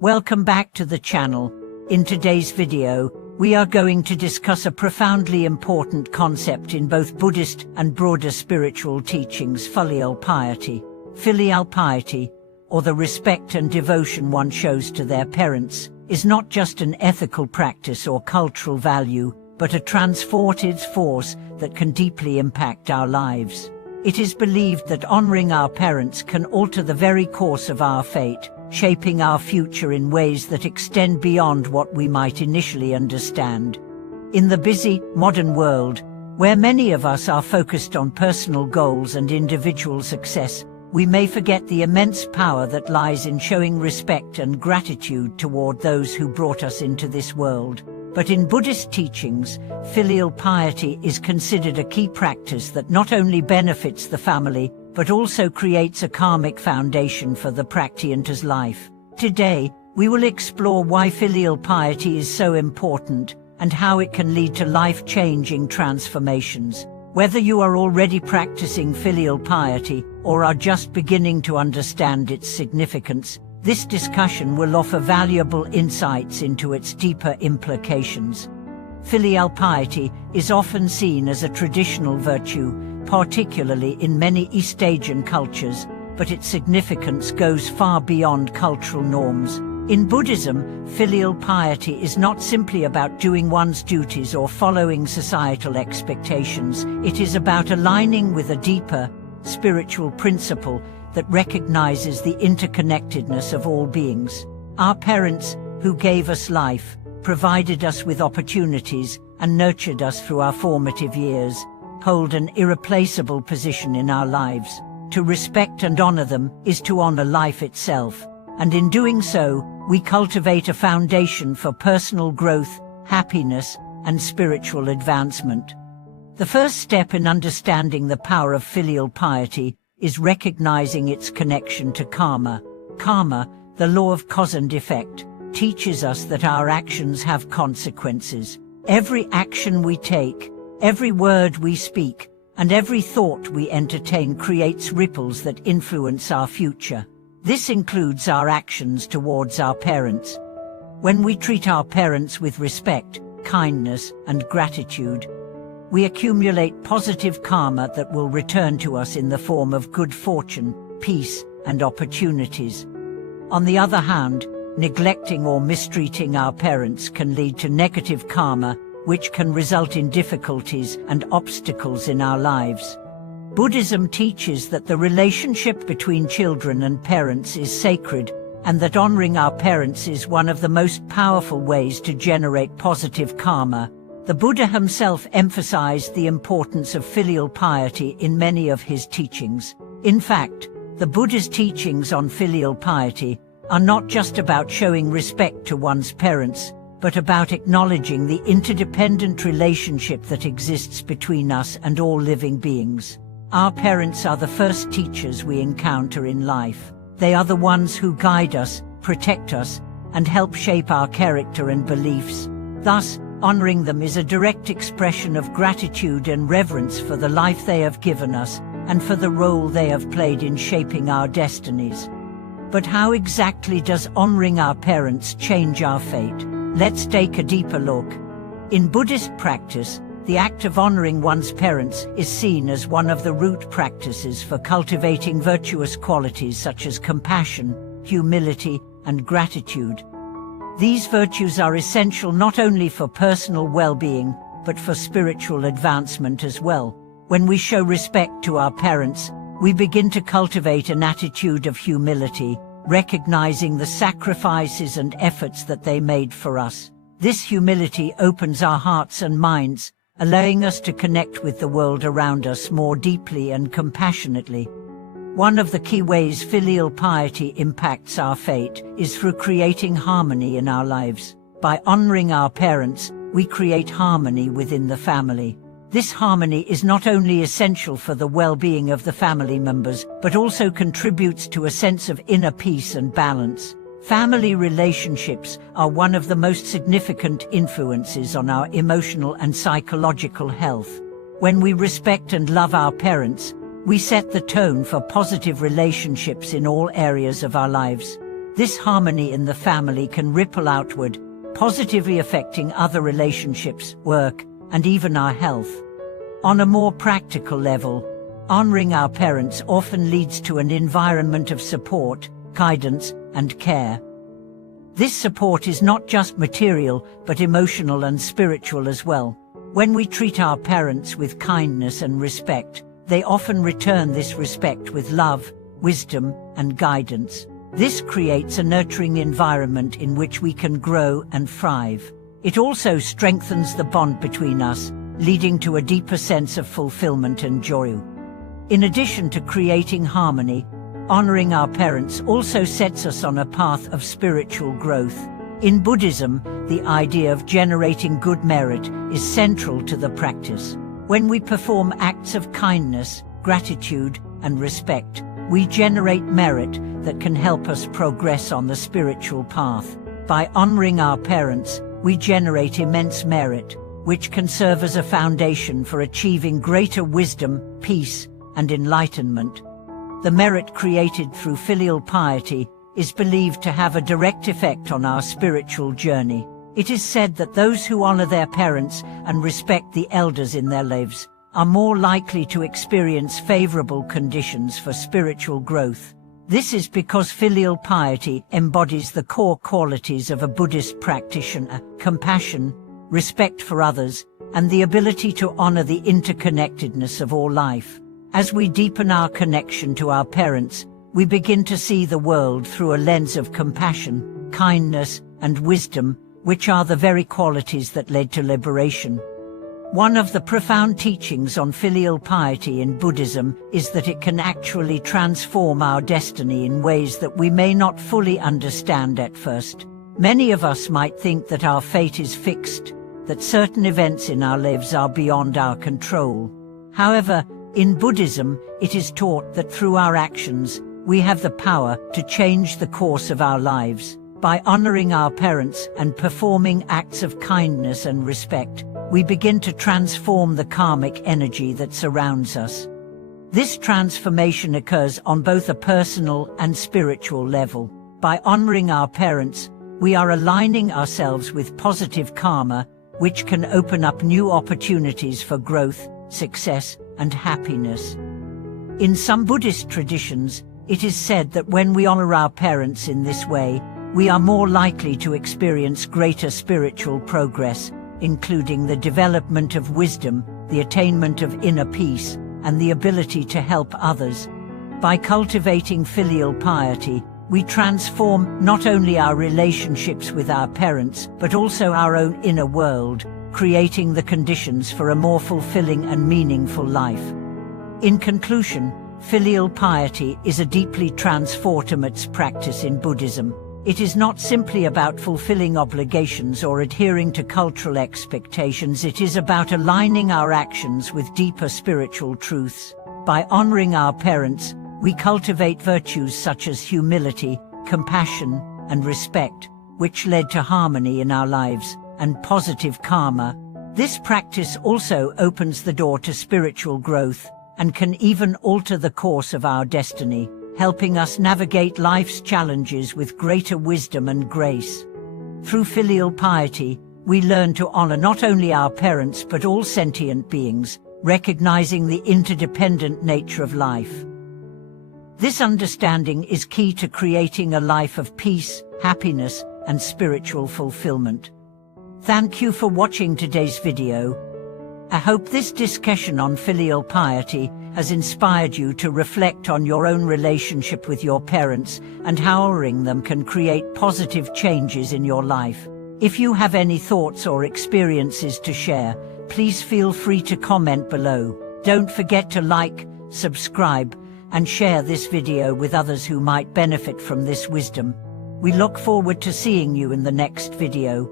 Welcome back to the channel. In today's video, we are going to discuss a profoundly important concept in both Buddhist and broader spiritual teachings: filial piety. Filial piety, or the respect and devotion one shows to their parents, is not just an ethical practice or cultural value, but a transformative force that can deeply impact our lives. It is believed that honoring our parents can alter the very course of our fate, shaping our future in ways that extend beyond what we might initially understand. In the busy, modern world, where many of us are focused on personal goals and individual success, we may forget the immense power that lies in showing respect and gratitude toward those who brought us into this world. But in Buddhist teachings, filial piety is considered a key practice that not only benefits the family, but also creates a karmic foundation for the practitioner's life. Today, we will explore why filial piety is so important and how it can lead to life-changing transformations. Whether you are already practicing filial piety or are just beginning to understand its significance, this discussion will offer valuable insights into its deeper implications. Filial piety is often seen as a traditional virtue, particularly in many East Asian cultures, but its significance goes far beyond cultural norms. In Buddhism, filial piety is not simply about doing one's duties or following societal expectations. It is about aligning with a deeper, spiritual principle that recognizes the interconnectedness of all beings. Our parents, who gave us life, provided us with opportunities, and nurtured us through our formative years, hold an irreplaceable position in our lives. To respect and honor them is to honor life itself, and in doing so, we cultivate a foundation for personal growth, happiness, and spiritual advancement. The first step in understanding the power of filial piety is recognizing its connection to karma. Karma, the law of cause and effect, teaches us that our actions have consequences. Every action we take, every word we speak, and every thought we entertain creates ripples that influence our future. This includes our actions towards our parents. When we treat our parents with respect, kindness, and gratitude, we accumulate positive karma that will return to us in the form of good fortune, peace, and opportunities. On the other hand, neglecting or mistreating our parents can lead to negative karma, which can result in difficulties and obstacles in our lives. Buddhism teaches that the relationship between children and parents is sacred, and that honoring our parents is one of the most powerful ways to generate positive karma. The Buddha himself emphasized the importance of filial piety in many of his teachings. In fact, the Buddha's teachings on filial piety are not just about showing respect to one's parents, but about acknowledging the interdependent relationship that exists between us and all living beings. Our parents are the first teachers we encounter in life. They are the ones who guide us, protect us, and help shape our character and beliefs. Thus, honoring them is a direct expression of gratitude and reverence for the life they have given us, and for the role they have played in shaping our destinies. But how exactly does honoring our parents change our fate? Let's take a deeper look. In Buddhist practice, the act of honoring one's parents is seen as one of the root practices for cultivating virtuous qualities such as compassion, humility, and gratitude. These virtues are essential not only for personal well-being, but for spiritual advancement as well. When we show respect to our parents, we begin to cultivate an attitude of humility, recognizing the sacrifices and efforts that they made for us. This humility opens our hearts and minds, allowing us to connect with the world around us more deeply and compassionately. One of the key ways filial piety impacts our fate is through creating harmony in our lives. By honoring our parents, we create harmony within the family. This harmony is not only essential for the well-being of the family members, but also contributes to a sense of inner peace and balance. Family relationships are one of the most significant influences on our emotional and psychological health. When we respect and love our parents, we set the tone for positive relationships in all areas of our lives. This harmony in the family can ripple outward, positively affecting other relationships, work, and even our health. On a more practical level, honoring our parents often leads to an environment of support, guidance, and care. This support is not just material, but emotional and spiritual as well. When we treat our parents with kindness and respect, they often return this respect with love, wisdom, and guidance. This creates a nurturing environment in which we can grow and thrive. It also strengthens the bond between us, leading to a deeper sense of fulfillment and joy. In addition to creating harmony, honoring our parents also sets us on a path of spiritual growth. In Buddhism, the idea of generating good merit is central to the practice. When we perform acts of kindness, gratitude, and respect, we generate merit that can help us progress on the spiritual path. By honoring our parents, we generate immense merit, which can serve as a foundation for achieving greater wisdom, peace, and enlightenment. The merit created through filial piety is believed to have a direct effect on our spiritual journey. It is said that those who honor their parents and respect the elders in their lives are more likely to experience favorable conditions for spiritual growth. This is because filial piety embodies the core qualities of a Buddhist practitioner: compassion, respect for others, and the ability to honor the interconnectedness of all life. As we deepen our connection to our parents, we begin to see the world through a lens of compassion, kindness, and wisdom, which are the very qualities that led to liberation. One of the profound teachings on filial piety in Buddhism is that it can actually transform our destiny in ways that we may not fully understand at first. Many of us might think that our fate is fixed, that certain events in our lives are beyond our control. However, in Buddhism, it is taught that through our actions, we have the power to change the course of our lives. By honoring our parents and performing acts of kindness and respect, we begin to transform the karmic energy that surrounds us. This transformation occurs on both a personal and spiritual level. By honoring our parents, we are aligning ourselves with positive karma, which can open up new opportunities for growth, success, and happiness. In some Buddhist traditions, it is said that when we honor our parents in this way, we are more likely to experience greater spiritual progress, including the development of wisdom, the attainment of inner peace, and the ability to help others. By cultivating filial piety, we transform not only our relationships with our parents, but also our own inner world, creating the conditions for a more fulfilling and meaningful life. In conclusion, filial piety is a deeply transformative practice in Buddhism. It is not simply about fulfilling obligations or adhering to cultural expectations. It is about aligning our actions with deeper spiritual truths. By honoring our parents, we cultivate virtues such as humility, compassion, and respect, which led to harmony in our lives and positive karma. This practice also opens the door to spiritual growth and can even alter the course of our destiny, helping us navigate life's challenges with greater wisdom and grace. Through filial piety, we learn to honor not only our parents but all sentient beings, recognizing the interdependent nature of life. This understanding is key to creating a life of peace, happiness, and spiritual fulfillment. Thank you for watching today's video. I hope this discussion on filial piety has inspired you to reflect on your own relationship with your parents and how honoring them can create positive changes in your life. If you have any thoughts or experiences to share, please feel free to comment below. Don't forget to like, subscribe, and share this video with others who might benefit from this wisdom. We look forward to seeing you in the next video.